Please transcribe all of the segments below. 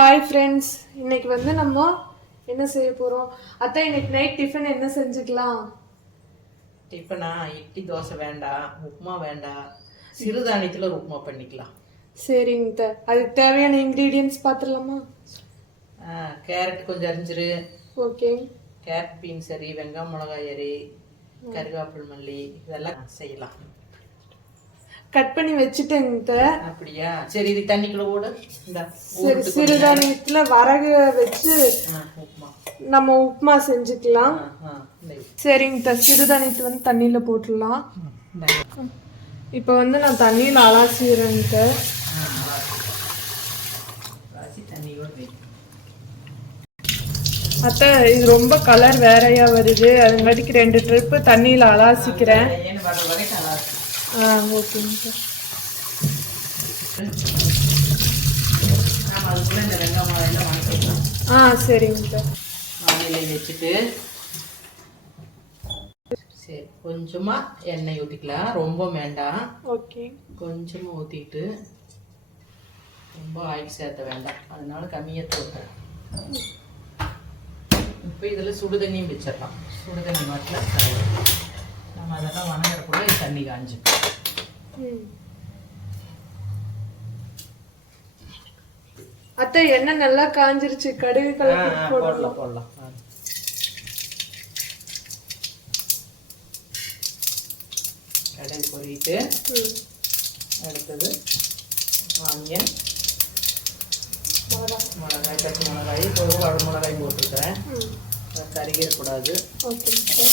Hi friends இன்னைக்கு வந்து நம்ம என்ன செய்ய போறோம்? அத்தை இன்னைக்கு நைட் டிஃபன் என்ன செஞ்சுக்கலாம்? டிஃபனா இட்லி தோசை வேண்டாம் உப்புமா வேண்டாம் சிறுதானியத்தில் ஒரு உப்புமா பண்ணிக்கலாம். சரிங்க. அதுக்கு தேவையான இன்க்ரீடியன்ஸ் பார்த்துடலாமா ஆ, கேரட் கொஞ்சம் அரிஞ்சிரு. ஓகே கேரட் பீன்ஸ் சரி வெங்காயம் மிளகாய் அரி கருவேப்பில் மல்லி இதெல்லாம் செய்யலாம். கட் பண்ணி வச்சுட்டேங்க. அப்படியா சரி இது தண்ணிக்குள்ள ஓடு சரி சிறுதானியத்துல வரகு வச்சு நம்ம உப்புமா செஞ்சுக்கலாம். சரிங்க. சிறுதானியத்தை வந்து தண்ணியில போட்டுடலாம். இப்போ வந்து நான் தண்ணியில் அலாசிடுறேங்க அத்தை. இது ரொம்ப கலர் வேறையா வருது அதுங்காட்டிக்கு ரெண்டு ட்ரிப்பு தண்ணியில் அலாசிக்கிறேன் ஆ ஓகேங்க சார் ஆ சரிங்க சார். வானிலை வச்சுட்டு சரி கொஞ்சமா எண்ணெய் ஊற்றிக்கலாம் ரொம்ப வேண்டாம். ஓகே. கொஞ்சமாக ஊற்றிட்டு ரொம்ப ஆயில் சேர்த்த வேண்டாம். அதனால கம்மியாக தோட்டேன் இப்போ இதில் சுடு தண்ணியும் வச்சிடலாம். சுடு தண்ணி மாட்டில் நம்ம அதெல்லாம் வணங்குறக்குள்ள தண்ணி காஞ்சு ம். அத்தை எண்ணெய் நல்லா காஞ்சிருச்சு கடுகு கலர் போடலாம் போடலாம். கடுகு பொரிட்டு ம். அடுத்தது ஆனியன் மிளகா. மிளகாய் பச்சை மிளகாய் வர மிளகாய் போட்டிருக்கிறேன் கருகிடக்கூடாது ஓகேங்க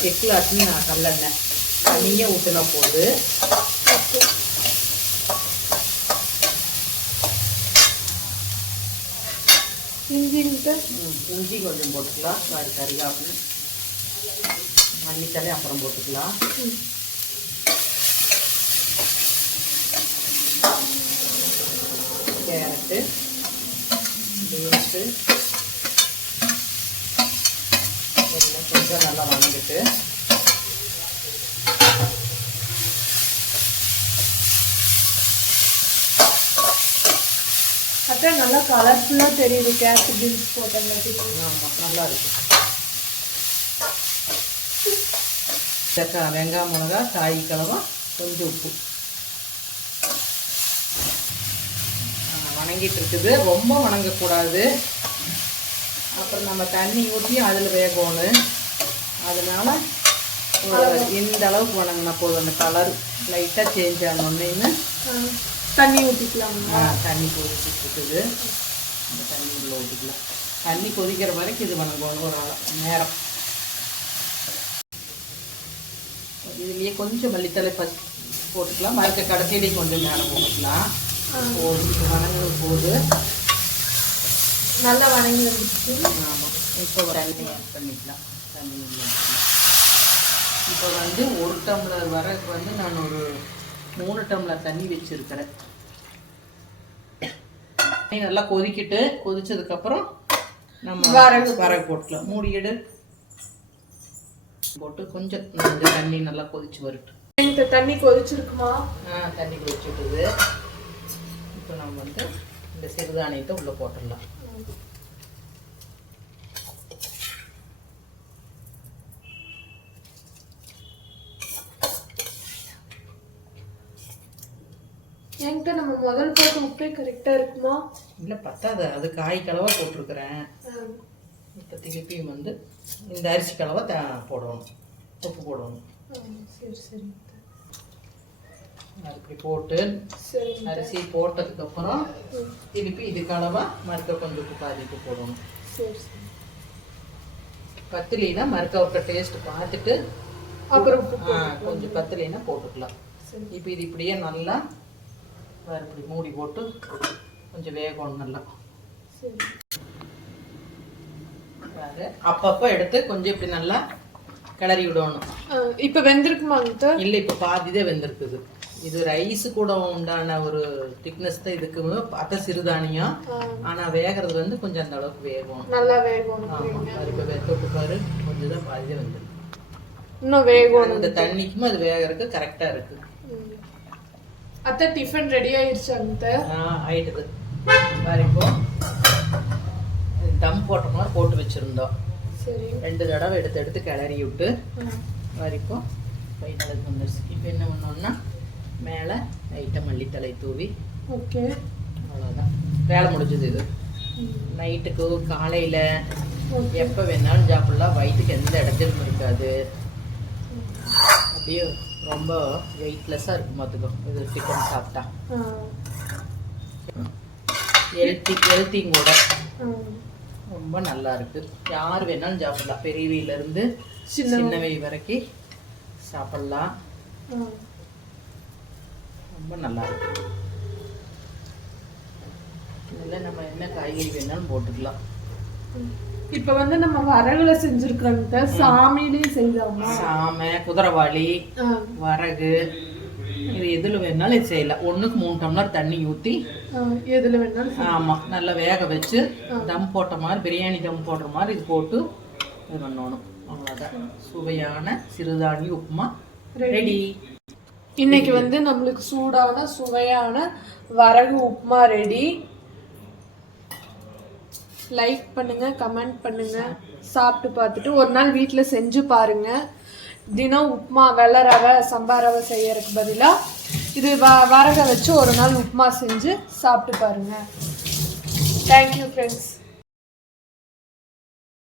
சார் இது செக்கில் ஆட்டி நான் கல்லெண்ணெய் தனியாக ஊற்றினா போது. சார் இஞ்சி கொஞ்சம் போட்டுக்கலாம். அது கறிகாப்பு மல்லித்தலை அப்புறம் போட்டுக்கலாம். கேரட்டு பீன்ஸு கொஞ்சம் நல்லா வணங்கிட்டு அத்தை நல்லா கலர்ஃபுல்லாக தெரியுது கேரட் பீன்ஸ் போட்டங்காட்டி. ஆமாம் நல்லா இருக்கு. வெங்காயம் மிளகா காய் கலவா கொஞ்சம் உப்பு. வணங்கிட்டு இருக்குது. ரொம்ப வணங்கக்கூடாது. அப்புறம் நம்ம தண்ணி ஊற்றி அதில் வேகணும். அதனால ஒரு இந்த அளவுக்கு வணங்கினா போதும். அந்த கலர் லைட்டாக சேஞ்ச் ஆனோடனேன்னு ஆ, தண்ணி ஊற்றிக்கலாம் தண்ணி கொதிச்சிட்டு இருக்குது இந்த தண்ணி உள்ள ஊற்றிக்கலாம் தண்ணி கொதிக்கிற வரைக்கும் இது வணங்கணும் ஒரு நேரம். இதுலேயே கொஞ்சம் மல்லித்தலை பச் போட்டுக்கலாம். மறுக்க கடைசியிலேயே கொஞ்சம் நேரம் போட்டுக்கலாம் போது வணங்குறது போது. நல்லா வணங்கி வந்துச்சு ஆமாம் இப்போ தண்ணி ஆட் பண்ணிக்கலாம். தண்ணி. இப்போ வந்து ஒரு டம்ளர் வரக்கு வந்து நான் ஒரு மூணு டம்ளர் தண்ணி வச்சுருக்கிறேன். நல்லா கொதிக்கிட்டு கொதிச்சதுக்கப்புறம் நம்ம வரகு வரகு போட்டுக்கலாம். மூடியிடு போட்டு கொஞ்சம் இந்த தண்ணி நல்லா கொதிச்சு வரட்டும். இந்த தண்ணி கொதிச்சிருக்குமா? ஆ தண்ணி கொதிச்சுட்டுது. இப்போ நம்ம வந்து இந்த சிறுதானியத்தை உள்ளே போட்டுடலாம். என்கிட்ட நம்ம முதல் போட்ட உப்பே கரெக்டா இருக்குமா? இல்லை பத்தாது. அது காய் கலவாக போட்டிருக்கிறேன். இப்போ திருப்பியும் வந்து இந்த அரிசி கலவை த போடணும். உப்பு போடணும். சரி சரி. அது இப்படி போட்டு அரிசி போட்டதுக்கப்புறம் திருப்பி இது கலவா மறுக்க கொஞ்சம் உப்பு பாதி உப்பு போடணும். சரி சரி. பத்திலினா மறுக்க ஒரு டேஸ்ட் பார்த்துட்டு அப்புறம் கொஞ்சம் பத்திலினா போட்டுக்கலாம். இப்போ இது இப்படியே நல்லா வேறு இப்படி மூடி போட்டு கொஞ்சம் வேகணும் நல்லா. வேறு அப்பப்போ எடுத்து கொஞ்சம் இப்படி நல்லா கிளறி விடணும். இப்ப வெந்திருக்குமாங்க இல்லை இப்போ பாதி தான் வெந்திருக்குது. இது ரைஸ் கூட உண்டான ஒரு திக்னஸ் தான் இதுக்கு. அத்தை சிறுதானியம். ஆ, ஆனா வேகிறது வந்து கொஞ்சம் அந்த அளவுக்கு வேகும் நல்லா வேகணும் ஆமா பருப்பு வே- தொட்டு பாரு கொஞ்சம் தான் பாதி வந்து இன்னும் வேகணும். அந்த தண்ணிக்கும் அது வேகறதுக்கு கரெக்டா இருக்கு. ம். அத்தை டிஃபன் ரெடி ஆயிருச்சாங்க ஆ, ஆயிட்டுது. பாரு இப்போ தம் போட்ட மாதிரி போட்டு வச்சிருந்தோம். சரி. ரெண்டு தடவை எடுத்து எடுத்து கிளறி விட்டு பாரு இப்போ ஃபைனலுக்கு வந்துருச்சு. இப்போ என்ன பண்ணோம்னா மேலே லைட்டாக மல்லித்தலை தூவி ஓகே. அவ்வளோதான் வேலை முடிஞ்சது இது. நைட்டுக்கு காலையில் எப்போ வேணாலும் சாப்பிடலாம். வயிற்றுக்கு எந்த இடத்திலும் இருக்காது. அப்படியே ரொம்ப வெயிட்லெஸ்ஸாக இருக்கும் பார்த்துக்கோ இது சிக்கன் சாப்பிட்டா. ஹெல்த்தி ஹெல்த்தியும் கூட. ரொம்ப நல்லா இருக்கு. யார் வேணாலும் சாப்பிடலாம். பெரியவையிலேருந்து சின்ன சின்னவை வரைக்கும் சாப்பிடலாம். ரொம்ப நல்லா இருக்கு. இதில் நம்ம என்ன காய்கறி வேணாலும் போட்டுக்கலாம். இப்ப வந்து நம்ம வரகுல செஞ்சிருக்கிறோங்க சாமியிலையும் செய்யலாமா சாமை குதிரைவாளி வரகு இது எதில் வேணாலும் செய்யலாம். ஒன்றுக்கு மூணு டம்ளர் தண்ணி ஆ, எதுல வேணாலும் ஆமாம் நல்லா வேக வச்சு தம் போட்ட மாதிரி பிரியாணி தம் போடுற மாதிரி இது போட்டு இது பண்ணணும். அவ்வளோதான் சுவையான சிறுதானிய உப்புமா ரெடி. இன்னைக்கு வந்து நம்மளுக்கு சூடான சுவையான வரகு உப்புமா ரெடி. லைக் பண்ணுங்கள் கமெண்ட் பண்ணுங்கள் சாப்பிட்டு பார்த்துட்டு ஒரு நாள் வீட்டில் செஞ்சு பாருங்கள் தினம் உப்புமா வெள்ளை ரவை சம்பா ரவை செய்யறதுக்கு பதிலாக இது வ வரகை வச்சு ஒரு நாள் உப்புமா செஞ்சு சாப்பிட்டு பாருங்கள் தேங்க்யூ ஃப்ரெண்ட்ஸ்